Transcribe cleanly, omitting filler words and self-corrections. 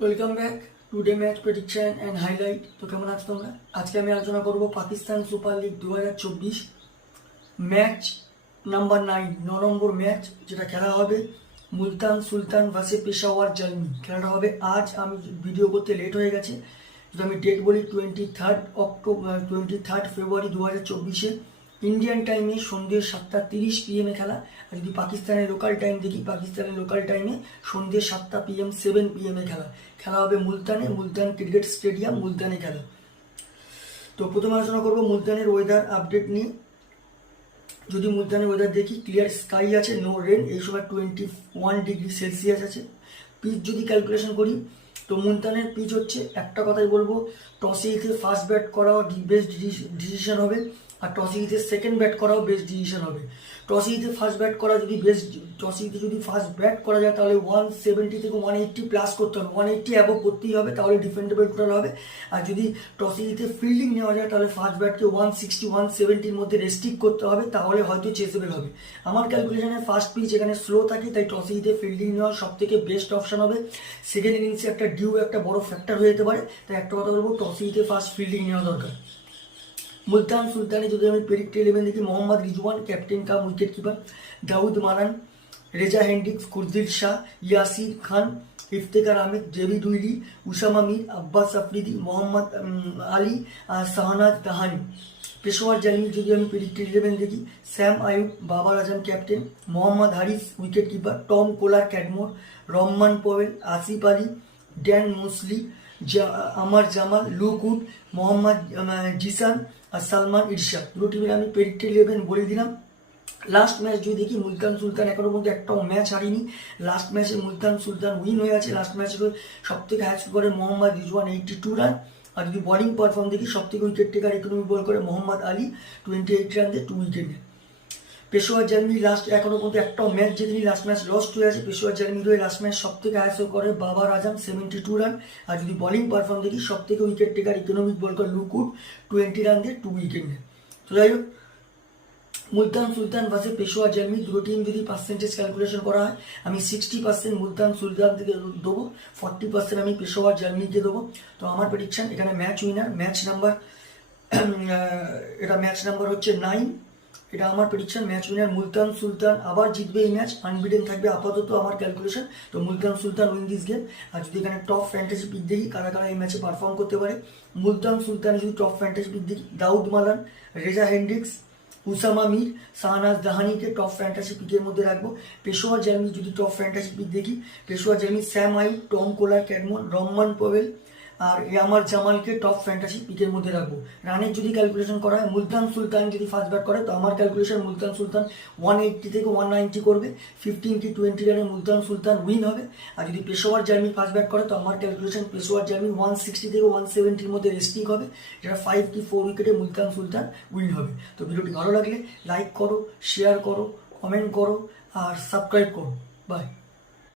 Welcome back today match prediction and highlight. তো কেমন আছো তোমরা? আজকে আমি আলোচনা করব Pakistan super league 2024 match number 9, 9 নম্বর ম্যাচ, যেটা খেলা হবে মুলতান সুলতান ভার্সেস পেশাওয়ার জালমি। খেলাটা হবে আজ। আমি ভিডিও করতে লেট হয়ে গেছে, যদি আমি ডেট বলি 23 ফেব্রুয়ারি 2024 ইন্ডিয়ান টাইমে সন্ধ্যে 7:30 PM খেলা। আর যদি পাকিস্তানের লোকাল টাইম দেখি, পাকিস্তানের লোকাল টাইমে সন্ধ্যে 7 PM 7 PM খেলা। খেলা হবে মুলতানে, মুলতান ক্রিকেট স্টেডিয়াম, মুলতানে খেলা। তো প্রথমে আলোচনা করবো মুলতানের ওয়েদার আপডেট নিয়ে। যদি মুলতানের ওয়েদার দেখি, ক্লিয়ার স্কাই আছে, নো রেন, এই সময় 21°C আছে। পিচ যদি ক্যালকুলেশন করি, তো মুলতানের পিচ হচ্ছে, একটা কথাই বলবো, টসে জিতে ফার্স্ট ব্যাট করাও বেস্ট ডিসিশন হবে, আর টসে জিতে সেকেন্ড ব্যাট করাও বেস্ট ডিসিশন হবে। টসে জিতে ফার্স্ট ব্যাট করা যদি ফার্স্ট ব্যাট করা যায়, তাহলে 170 থেকে 180 প্লাস করতে হবে, 180 অ্যাবভ করতেই হবে, তাহলে ডিফেন্ডেবল টোটাল হবে। আর যদি টসে জিতে ফিল্ডিং নেওয়া যায়, তাহলে ফার্স্ট ব্যাটকে 160 170-র মধ্যে রেস্ট্রিক্ট করতে হবে, তাহলে হয়তো চেসেবল হবে। আমার ক্যালকুলেশনে ফার্স্ট পিচ এখানে স্লো থাকে, তাই টসে জিতে ফিল্ডিং নেওয়া সব থেকে বেস্ট অপশন হবে। সেকেন্ড ইনিংসে একটা বড় ফ্যাক্টর হয়ে যেতে পারে, তাই একটা কথা বলবো, টসে জিতে ফার্স্ট ফিল্ডিং নেওয়া দরকার। মুলতান সুলতানে যদি আমি প্রেডিক্ট 11 দেখি, Mohammad Rizwan captain cum wicketkeeper, Dawid Malan, Reza Hendricks, Khushdil Shah, Yasir Khan, Iftikhar Ahmed, David Willey, Usama Mir, Abbas Afridi, Mohammad Ali, আর শাহনাজ দাহানি। পেশোয়ার জালমি যদি আমি প্রেডিক্ট 11 দেখি, Saim Ayub, Babar Azam captain, Mohammad Haris wicketkeeper, Tom Kohler Cadmore, Rovman Powell, Asif Ali, Dan Mousley, Aamer Jamal, Luke Wood, Mohammad Zeeshan, আর সালমান ইরশাদ। দুটো টিমের আমি প্রেডিক্ট 11 বলে দিলাম। লাস্ট ম্যাচ যদি দেখি, মুলতান সুলতান এখনো পর্যন্ত একটাও ম্যাচ হারিনি। লাস্ট ম্যাচে মুলতান সুলতান উইন হয়ে আছে। লাস্ট ম্যাচে সব থেকে হাই স্কোর করে মোহাম্মদ রিজওয়ান 82 রান। আর যদি বোলিং পারফর্ম দেখি, সব থেকে উইকেট টেকার ইকোনমি বল করে মোহাম্মদ আলী 28 রান দিয়ে 2 উইকেট নেয়। পেশোয়ার জালমি এখনো পর্যন্ত একটাও ম্যাচ জেতেনি, লাস্ট ম্যাচ লস্ট হয়ে আছে। পেশোয়ার জালমির হয়ে লাস্ট ম্যাচ সব থেকে হাই স্কোর করে বাবার আজম 72 রান। আর যদি বোলিং পারফর্ম দেখি, সব থেকে উইকেট টেকার ইকোনমিক বল করে লুক উড 20 রান দিয়ে 2 উইকেট নেয়। তো যাই হোক, মুলতান সুলতান ভার্সেস পেশোয়ার জালমি, দুটো টিম যদি পার্সেন্টেজ ক্যালকুলেশন করা হয়, আমি 60% মুলতান সুলতান থেকে দেবো, 40% আমি পেশোয়ার জালমিকে দেবো। তো আমার প্রেডিকশন এখানে ম্যাচ উইনার, ম্যাচ নাম্বার হচ্ছে 9। এটা আমার প্রেডিকশন, ম্যাচ উইনার মুলতান সুলতান আবার জিতবে এই ম্যাচ, আনবিটেন থাকবে আপাতত আমার ক্যালকুলেশন। তো মুলতান সুলতান উইন দিস গেম। আর যদি এখানে টপ ফ্যান্টাসি পিক দেখি, কারা কারা এই ম্যাচে পারফর্ম করতে পারে, মুলতান সুলতানে যদি টপ ফ্যান্টাসি পিক দেখি, Dawid Malan, Reza Hendricks, Usama Mir, Shahnawaz দাহানিকে টপ ফ্যান্টাসি পিকের মধ্যে রাখবো। পেশোয়ার জালমি যদি টপ ফ্যান্টাসি পিক দেখি, Peshawar Zalmi Saim Ayub, Tom Kohler Cadmore, Rovman Powell, আর আমার জামালকে টপ ফ্যান্টাসি পিকের মধ্যে রাখবো। রানের যদি ক্যালকুলেশন করা হয়, মুলতান সুলতান যদি ফার্স্ট ব্যাট করে, তো আমার ক্যালকুলেশন মুলতান সুলতান 180 থেকে 190 করবে, 15 কি 20 রানে মুলতান সুলতান উইন হবে। আর যদি পেশোয়ার জালমি ফার্স্ট ব্যাট করে, তো আমার ক্যালকুলেশন পেশোয়ার জালমি 160 থেকে 170-র মধ্যে রেস্টিং হবে, যেটা 5 কি 4 উইকেটে মুলতান সুলতান উইন হবে। তো ভিডিওটি ভালো লাগলে লাইক করো, শেয়ার করো, কমেন্ট করো, আর সাবস্ক্রাইব করো। বাই।